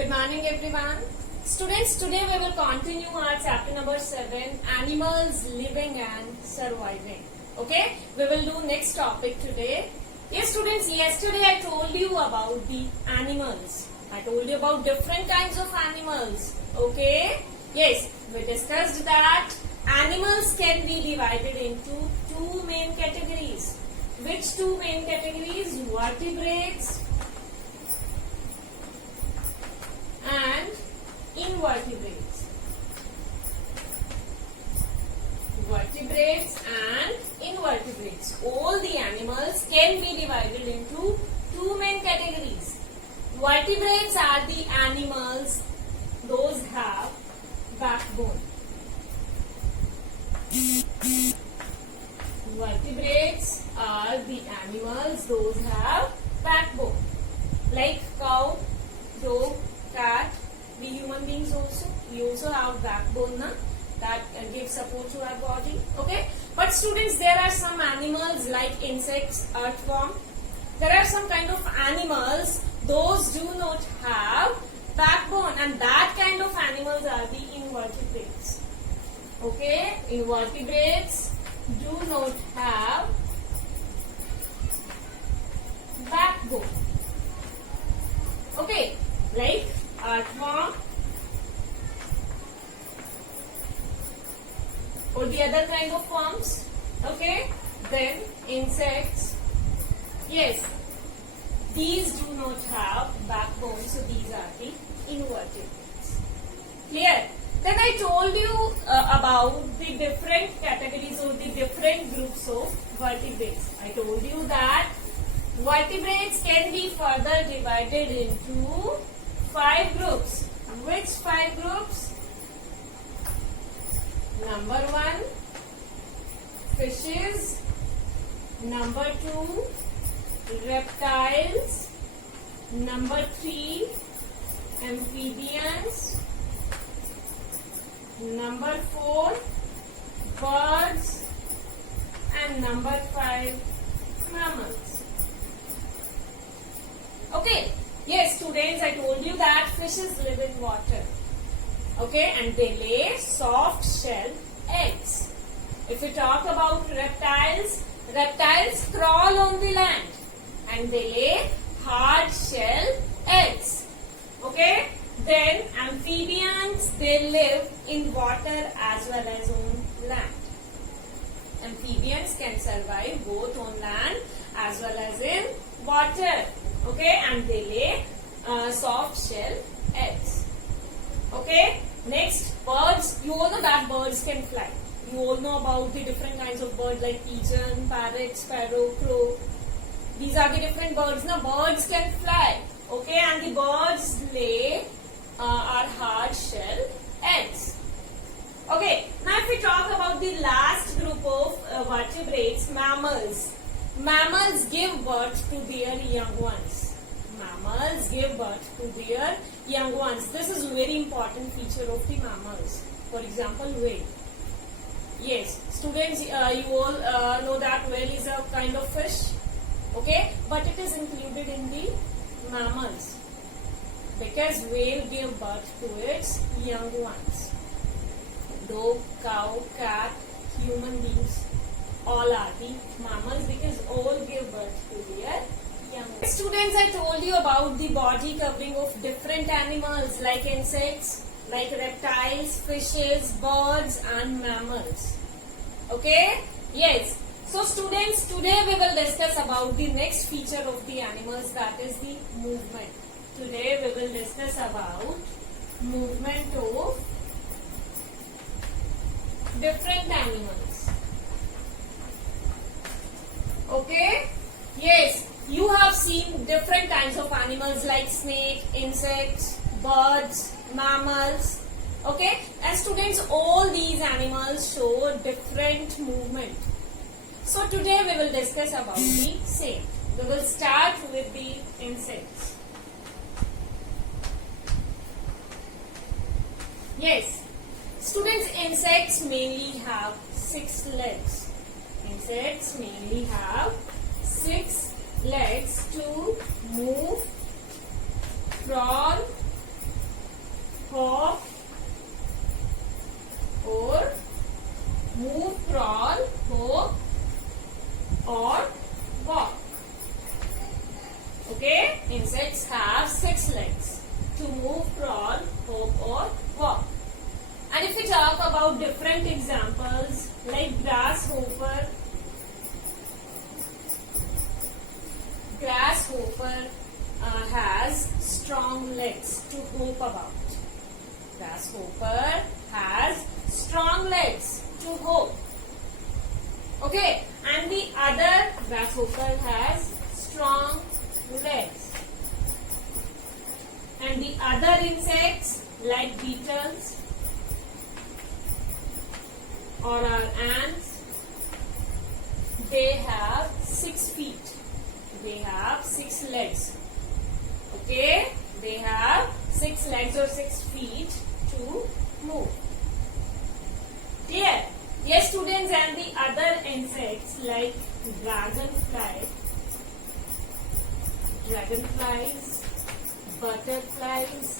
Good morning everyone. Students, today we will continue our chapter number 7, Animals Living and Surviving. Okay, we will do next topic today. Yes students, yesterday I told you about the animals. I told you about different kinds of animals. Okay, yes, we discussed that animals can be divided into two main categories. Which two main categories? Vertebrates and invertebrates. Vertebrates and invertebrates. All the animals can be divided into two main categories. Vertebrates are the animals those have backbone. Vertebrates are the animals those have backbone. Like cow, dog, cat, we human beings also, we also have backbone that gives support to our body. Okay, but students, there are some animals like insects, earthworm. There are some kind of animals those do not have backbone, and that kind of animals are the invertebrates. Okay, invertebrates do not have backbone. Okay, like earthworm or the other kind of worms. Okay, then insects. Yes, these do not have backbone, so these are the invertebrates. Clear? Then I told you about the different categories or the different groups of vertebrates. I told you that vertebrates can be further divided into 5 groups. Which 5 groups? Number 1, fishes. Number 2, reptiles. Number 3, amphibians. Number 4, birds. And number 5, mammals. Okay. Yes, students, I told you that fishes live in water. Okay, and they lay soft shell eggs. If we talk about reptiles, reptiles crawl on the land and they lay hard shell eggs. Okay, then amphibians, they live in water as well as on land. Amphibians can survive both on land as well as in water. Okay, and they lay soft shell eggs. Okay, next, birds. You all know that birds can fly. You all know about the different kinds of birds like pigeon, parrot, sparrow, crow. These are the different birds. Now, birds can fly. Okay, and the birds lay are hard shell eggs. Okay, now if we talk about the last group of vertebrates, mammals. Mammals give birth to their young ones. Mammals give birth to their young ones. This is a very important feature of the mammals. For example, whale. Yes, students, you all know that whale is a kind of fish. Okay, but it is included in the mammals because whale give birth to its young ones. Dog, cow, cat, human beings, all are the mammals because all give birth to their young ones. Students, I told you about the body covering of different animals like insects, like reptiles, fishes, birds and mammals. Okay? Yes. So students, today we will discuss about the next feature of the animals, that is the movement. Today we will discuss about movement of different animals. Okay? Yes, you have seen different kinds of animals like snake, insects, birds, mammals. Okay? And students, all these animals show different movement. So today we will discuss about the same. We will start with the insects. Yes, students, insects mainly have 6 legs. Insects mainly have 6 legs to move, crawl, hop, or move, crawl, hop, or walk. Okay, insects have 6 legs to move, crawl, hop, or walk. And if we talk about different examples like grasshopper, has strong legs to hop about. Grasshopper has strong legs to hop. Okay, and the other grasshopper has strong legs. And the other insects like beetles or our ants, they have 6 feet. They have 6 legs. Okay, they have 6 legs or 6 feet to move. Clear? Yes, students, and the other insects like dragonflies, butterflies,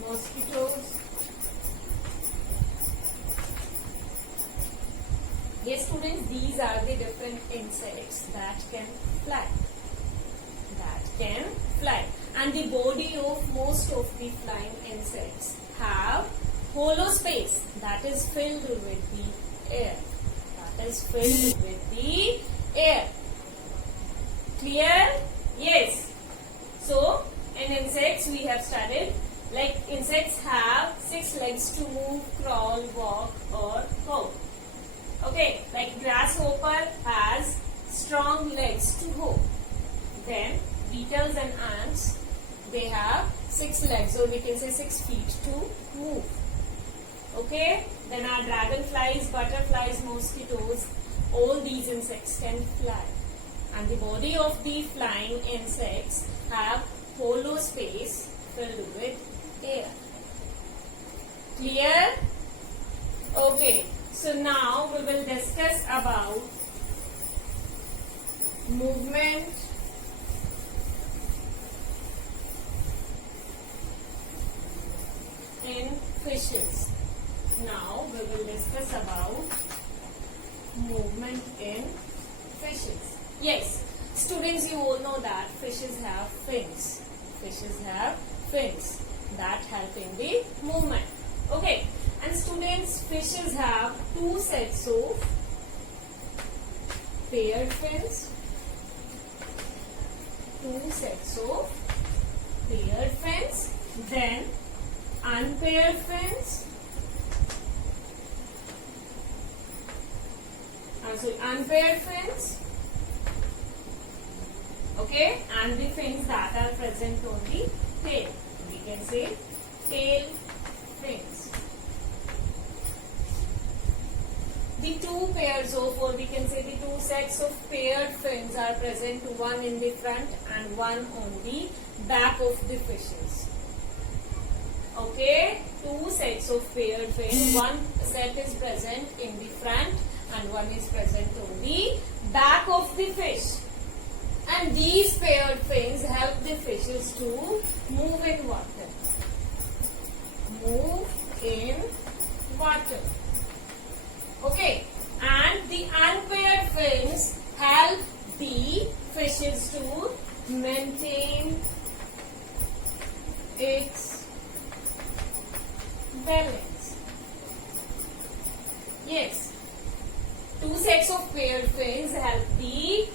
mosquitoes. Yes, students, these are the different insects that can fly. And the body of most of the flying insects have hollow space that is filled with the air. Clear? Yes. So, in insects we have studied, like insects have 6 legs to move, crawl, walk, or hop. Okay, like grasshopper has strong legs to hop. Then beetles and ants, they have 6 legs, or we can say 6 feet to move. Okay, then our dragonflies, butterflies, mosquitoes, all these insects can fly. And the body of the flying insects have hollow space filled with air. Clear? Okay, so now we will discuss about movement in fishes. Now we will discuss about movement in fishes. Yes, students, you all know that fishes have fins. That help in the movement. Okay, and students, fishes have 2 sets of paired fins. 2 sets of paired fins. Then unpaired fins. Unpaired fins. Okay, and the fins that are present on the tail. We can say tail fins. The 2 pairs of, or we can say the 2 sets of paired fins are present, one in the front and one on the back of the fishes. Okay, 2 sets of paired fins. One set is present in the front and one is present on the back of the fish. And these paired fins help the fishes to move in water. Okay, and the unpaired fins help the fishes to maintain its balance. Yes, 2 sets of paired fins help the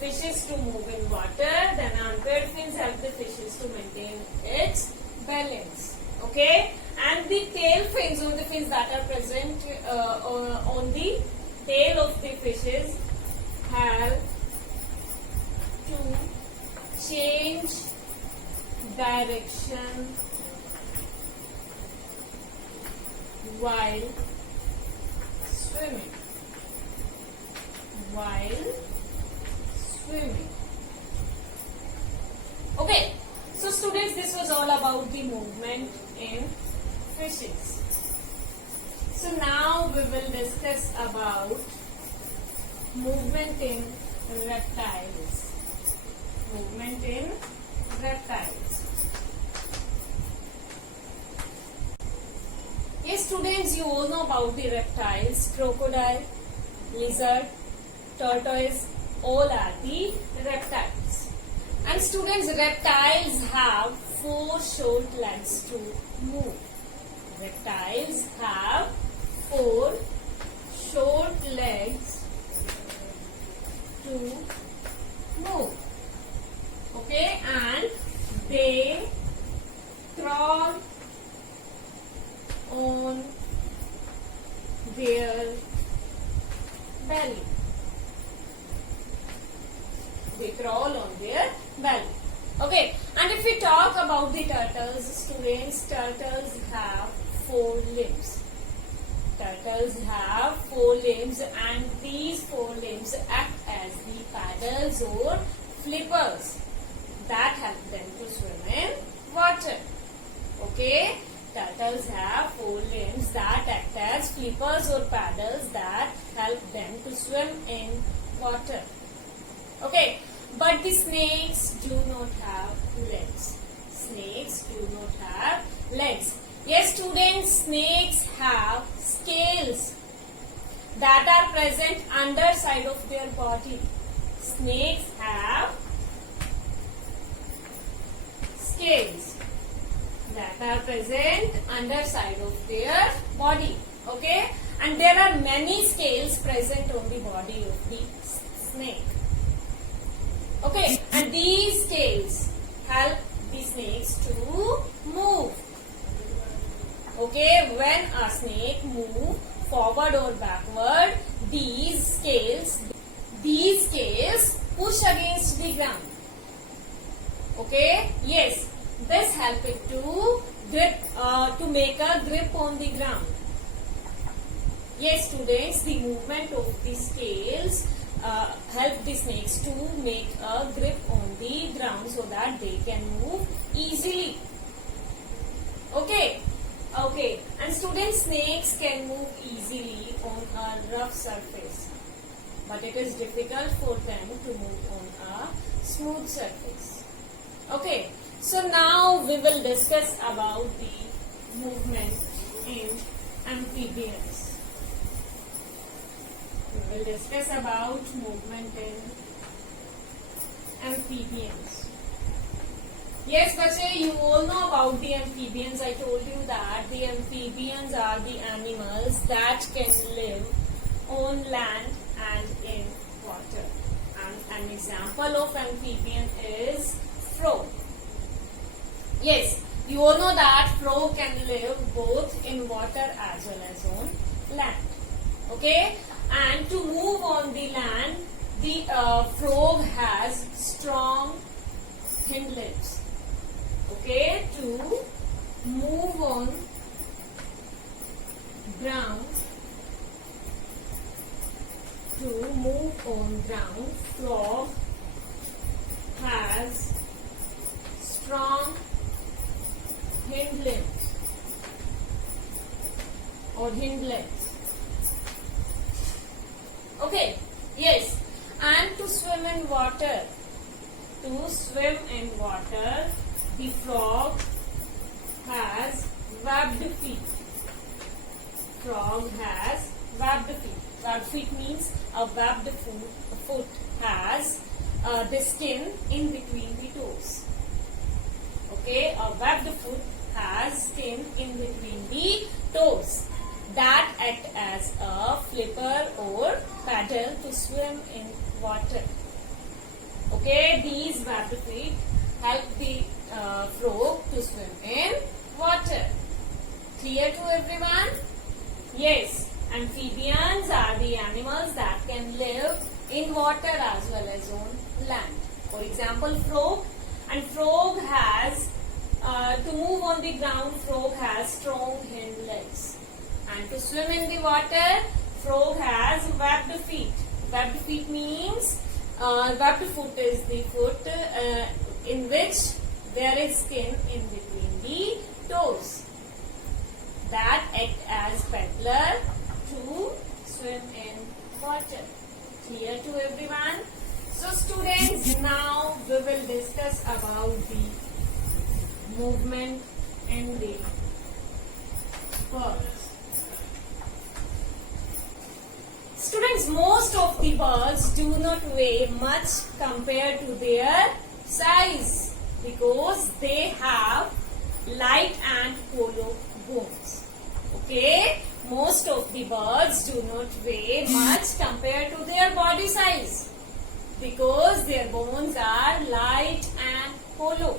fishes to move in water. Then unpaired fins help the fishes to maintain its balance. Okay, and the tail fins, or the fins that are present on the tail of the fishes, help to change direction while swimming. Okay, so students, this was all about the movement in fishes. So now we will discuss about movement in reptiles. Yes, students, you all know about the reptiles, crocodile, lizard, tortoise, all are the reptiles. And students, reptiles have 4 short legs to move. Reptiles have 4 short legs to move. Okay, and they crawl on their belly. They crawl on their belly. Okay, and if we talk about the turtles, students, turtles have 4 limbs. Turtles have 4 limbs, and these 4 limbs act as the paddles or flippers that help them to swim in water. Okay, turtles have 4 limbs that act as flippers or paddles that help them to swim in water. Okay, but the snakes do not have legs. Snakes do not have legs. Yes, students, snakes have scales that are present underside of their body. Snakes have scales that are present underside of their body. Okay, and there are many scales present on the body of the snake. Okay, and these scales help the snakes to move. Okay, when a snake moves forward or backward, these scales push against the ground. Okay, yes, this helps it to grip, to make a grip on the ground. Yes, students, the movement of the scales help the snakes to make a grip on the ground so that they can move easily. Okay, and students, snakes can move easily on a rough surface, but it is difficult for them to move on a smooth surface. Okay, so now we will discuss about the movement in amphibians. We will discuss about movement in amphibians. Yes, bache, you all know about the amphibians. I told you that the amphibians are the animals that can live on land and in water. And an example of amphibian is frog. Yes, you all know that frog can live both in water as well as on land. Okay, and to move on the land, the frog has strong hind legs. Okay, to move on ground, frog has strong hind limbs or hind legs. Okay, yes, and to swim in water, the frog has webbed feet. Frog has webbed feet. Webbed feet means a webbed foot has the skin in between the toes. Okay, a webbed foot has skin in between the toes that act as a flipper or paddle to swim in water. Okay, these webbed feet help the frog to swim in water. Clear to everyone? Yes, amphibians are the animals that can live in water as well as on land. For example, frog. And frog has, to move on the ground, frog has strong hind legs. And to swim in the water, frog has webbed feet. Webbed feet means, webbed foot is the foot in which there is skin in between the toes that act as paddler to swim in water. Clear to everyone? So students, now we will discuss about the movement in the birds. the birds do not weigh much compared to their size because they have light and hollow bones. Okay, most of the birds do not weigh much compared to their body size because their bones are light and hollow.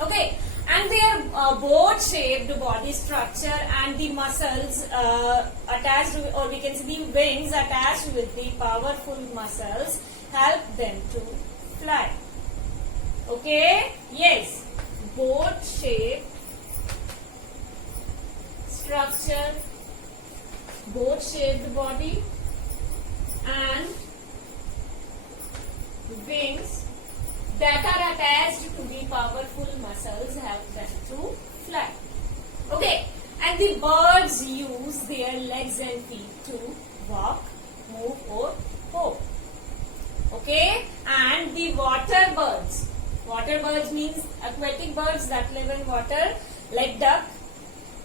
Okay, and their boat-shaped body structure and the muscles attached, or we can see the wings attached with the powerful muscles, help them to fly. Okay, yes, boat-shaped structure, boat-shaped body and wings that are attached to the powerful muscles help them to fly. Okay, and the birds use their legs and feet to walk, move or hop. Okay, and the water birds means aquatic birds that live in water like duck,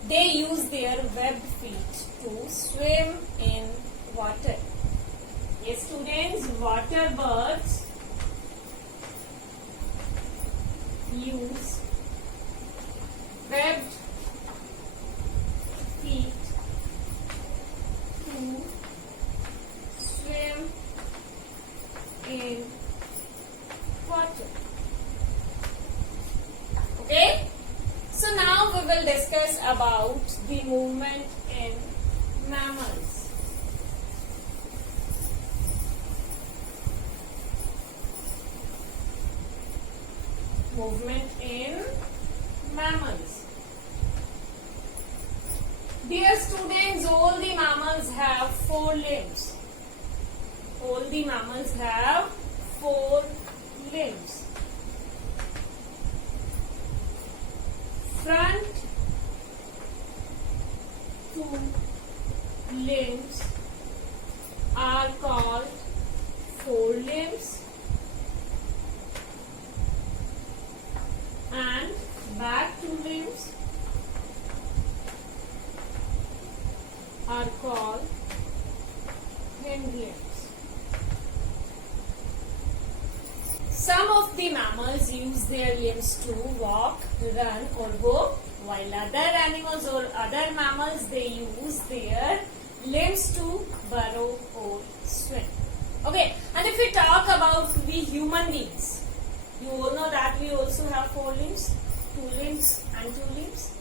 they use their webbed feet to swim in water. Yes, students, water birds use webbed feet to swim in water. Okay, so now we will discuss about the movement in mammals. Movement in mammals. Dear students, all the mammals have 4 limbs. All the mammals have 4 limbs. Front 2 limbs are called forelimbs and back 2 limbs are called hind limbs. Some of the mammals use their limbs to walk, run or go, while other animals or other mammals, they use their limbs to burrow or swim. Okay, and if we talk about the human beings, you all know that we also have 4 limbs, 2 limbs and 2 limbs.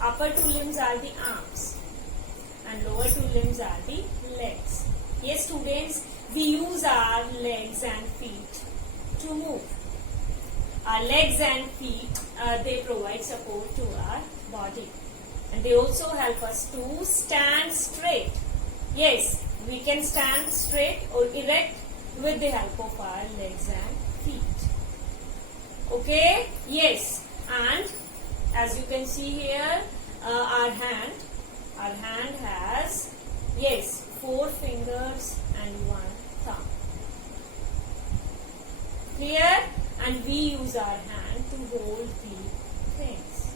Upper 2 limbs are the arms and lower 2 limbs are the legs. Yes, students, we use our legs and feet to move. Our legs and feet, they provide support to our body. And they also help us to stand straight. Yes, we can stand straight or erect with the help of our legs and feet. Okay, yes, and as you can see here, our hand has, yes, 4 fingers and 1 thumb. Clear? And we use our hand to hold the things.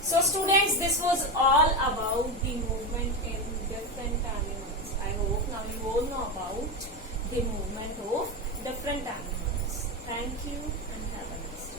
So students, this was all about the movement in different animals. I hope now you all know about the movement of different animals. Thank you.